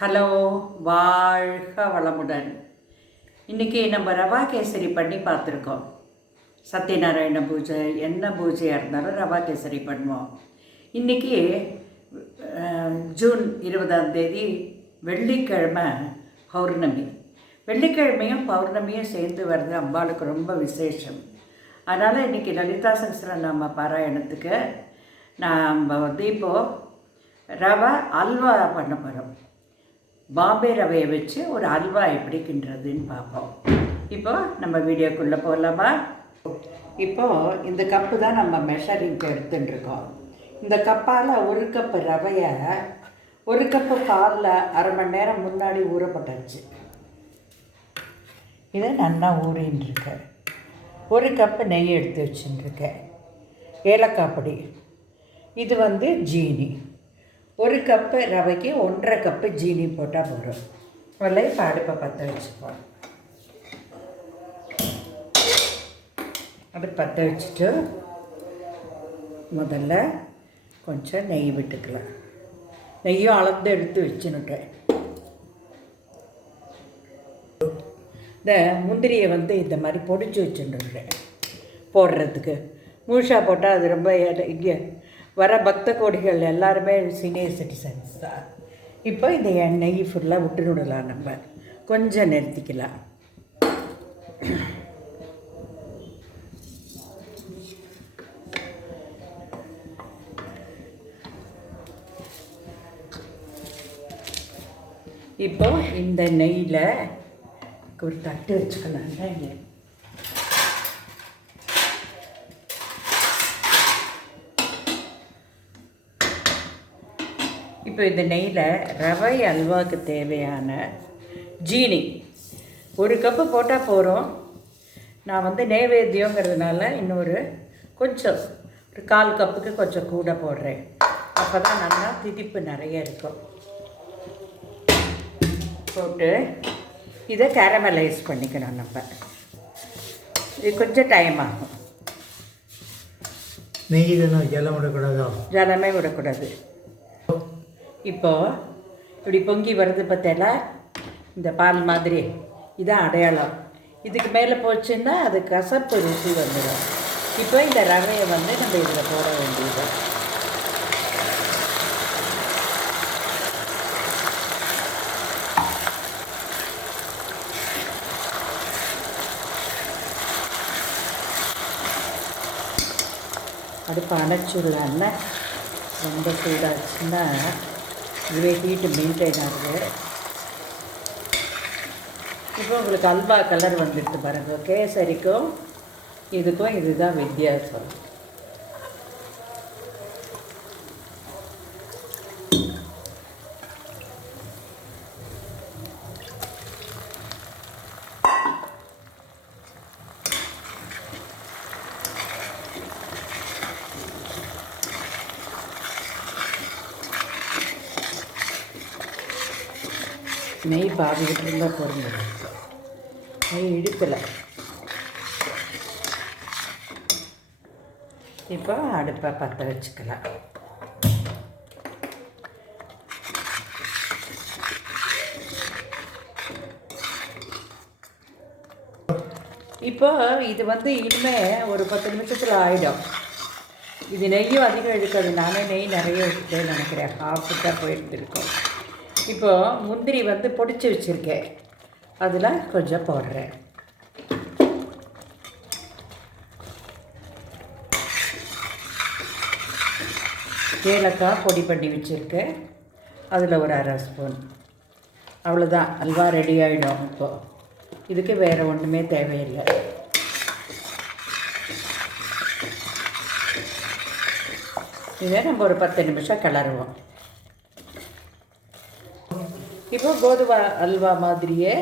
Hello, வாழ்க வளமுடன். இன்றைக்கி நம்ம ரவா கேசரி பண்ணி பார்த்துருக்கோம். சத்யநாராயண பூஜை என்ன பூஜையாக இருந்தாலும் ரவா கேசரி பண்ணுவோம். இன்றைக்கி ஜூன் 20 வெள்ளிக்கிழமை பௌர்ணமி. வெள்ளிக்கிழமையும் பௌர்ணமியும் சேர்ந்து வர்றது அம்பாளுக்கு ரொம்ப விசேஷம். அதனால் இன்றைக்கி லலிதா சஹஸ்ரநாம பாராயணத்துக்கு நம்ம இப்போது ரவை அல்வா பண்ண போகிறோம். பாம்பே ரவையை வச்சு ஒரு அல்வா எப்படி கிண்டுறதுன்னு பார்ப்போம். இப்போது நம்ம வீடியோக்குள்ளே போகலாமா? இப்போது இந்த கப்பு தான் நம்ம மெஷரிங்க்கு எடுத்துட்டுருக்கோம். இந்த கப்பால் ஒரு கப்பு ரவையை ஒரு கப்பு பாலில் அரை மணி நேரம் முன்னாடி ஊறப்பட்டாச்சு. இதை நல்லா ஊறின்ட்டுருக்கேன். ஒரு கப்பு நெய் எடுத்து வச்சுட்டுருக்கேன். ஏலக்காய் பொடி, இது ஜீனி. ஒரு கப்பு ரவைக்கு 1.5 கப்பு ஜீனி போட்டால் போதும். முதல்ல இப்போ அடுப்பை பற்ற வச்சுப்போம். அடுப்பு பற்ற வச்சுட்டு முதல்ல கொஞ்சம் நெய் விட்டுக்கலாம். நெய்யும் அளந்து எடுத்து வச்சுன்னுட்டேன். இந்த முந்திரியை இந்த மாதிரி பொடிச்சு வச்சுட்டுருக்கேன் போடுறதுக்கு. முழுசாக போட்டால் அது ரொம்ப இங்கே வர பக்த கோடிகள் எல்லாருமே சீனியர் சிட்டிசன்ஸ் தான். இப்போ இந்த எண்ணெய் ஃபுல்லாக விட்டுனுடலாம். நம்ம கொஞ்சம் நிறுத்திக்கலாம். இப்போ இந்த நெய்யில் ஒரு தட்டு வச்சுக்கலாம். இங்கே இப்போ இந்த நெய்யில் ரவை அல்வாவுக்கு தேவையான ஜீனி 1 கப்பு போட்டால் போகிறோம். நான் நைவேத்தியங்கிறதுனால இன்னொரு கொஞ்சம் ஒரு 1/4 கப்புக்கு கொஞ்சம் கூட போடுறேன். அப்போ தான் நல்லா திதிப்பு நிறைய இருக்கும். போட்டு இதை கேரமலைஸ் பண்ணிக்கணும். நம்ம இது கொஞ்சம் டைம் ஆகும். நெய் ஜலம் விடக்கூடாதோ? ஜலமே விடக்கூடாது. இப்போது இப்படி பொங்கி வருது பார்த்தேன்னா, இந்த பால் மாதிரி இதான் அடையாளம். இதுக்கு மேலே போச்சுன்னா அது கசப்பு ருசி வந்துடும். இப்போ இந்த ரவையை நம்ம இதில் போட வேண்டியது. அடுப்பு அணைச்சுடலான்னா ரொம்ப சூடாச்சுன்னா இதுவே ஹீட்டு மெயின்டைன் ஆகுது. இப்போ உங்களுக்கு அல்வா கலர் வந்துடுது பாருங்க. கேசரிக்கும் இதுக்கும் இதுதான் வித்தியாசம். நெய் பாதி விட்டுருந்தால் போடுங்க. நெய் இடிக்கலை. இப்போ அடுப்பை பற்ற வச்சுக்கலாம். இப்போ இது இனிமேல் ஒரு 10 நிமிஷத்தில் ஆகிடும். இது நெய்யும் அதிகம் எடுக்காது. நானே நெய் நிறைய எடுத்துட்டேன்னு நினைக்கிறேன். ஹாஃப் தான் போயிருந்துருக்கோம். இப்போது முந்திரி பொடிச்சு வச்சுருக்கேன். அதில் கொஞ்சம் போடுறேன். ஏலக்காய் பொடி பண்ணி வச்சுருக்கேன். அதில் ஒரு 1/2 ஸ்பூன். அவ்வளோதான், அல்வா ரெடி ஆகிடும். இப்போது இதுக்கு வேறு ஒன்றுமே தேவையில்லை. இதை நம்ம ஒரு 10 நிமிஷம் கிளறுவோம். இப்போ கோதுமை அல்வா மாதிரியே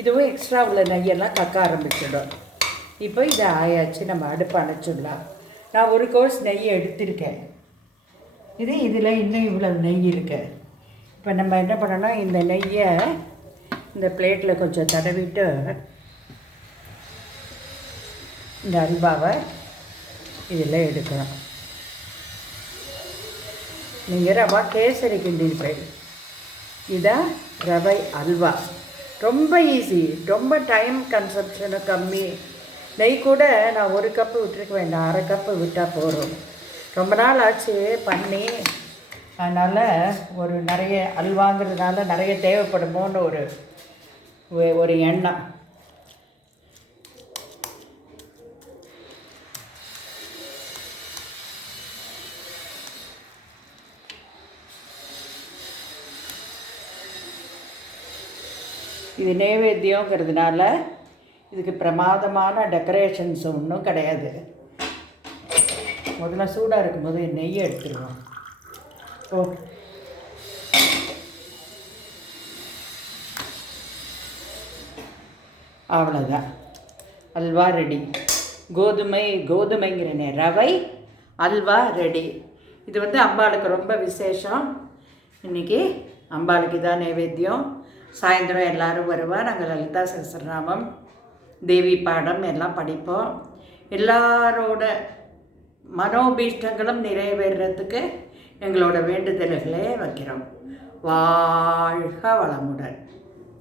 இதுவும் எக்ஸ்ட்ரா உள்ள நெய்யெல்லாம் கக்க ஆரம்பிச்சிடும். இப்போ இதை ஆயாச்சு. நம்ம அடுப்பு அணைச்சிடலாம். நான் ஒரு கோர்ஸ் நெய்யை எடுத்திருக்கேன். இதில் இன்னும் இவ்வளோ நெய் இருக்கு. இப்போ நம்ம என்ன பண்ணணும், இந்த நெய்யை இந்த பிளேட்டில் கொஞ்சம் தடவிட்டு இந்த அல்வாவை இதில் எடுக்கணும். நீங்கள் ரவா கேசரி கிண்டிருப்பேன். இதான் ரவை அல்வா. ரொம்ப ஈஸி, ரொம்ப டைம் கன்சப்ஷனும் கம்மி. நெய் கூட நான் 1 கப்பு விட்டுருக்க வேண்டாம், 1/2 கப்பு விட்டால் போதும். ரொம்ப நாள் ஆச்சு பண்ணி, அதனால் ஒரு நிறைய அல்வாங்கிறதுனால நிறைய தேவைப்படுமோன்னு ஒரு எண்ணம். இது நைவேத்தியங்கிறதுனால இதுக்கு பிரமாதமான டெக்கரேஷன்ஸ் ஒன்றும் கிடையாது. முதல்ல சூடாக இருக்கும்போது நெய்யை எடுத்துருவோம். அவ்வளோதான், அல்வா ரெடி. கோதுமைங்கிறனே, ரவை அல்வா ரெடி. இது அம்பாளுக்கு ரொம்ப விசேஷம். இன்றைக்கி அம்பாளுக்கு தான் நைவேத்தியம். சாயந்தரம் எல்லோரும் வருவா. நாங்கள் லலிதா சகஸ்ரநாமம், தேவி பாடம் எல்லாம் படிப்போம். எல்லாரோட மனோபீஷ்டங்களும் நிறைவேறத்துக்கு எங்களோட வேண்டுதல்களே வைக்கிறோம். வாழ்க வளமுடன்.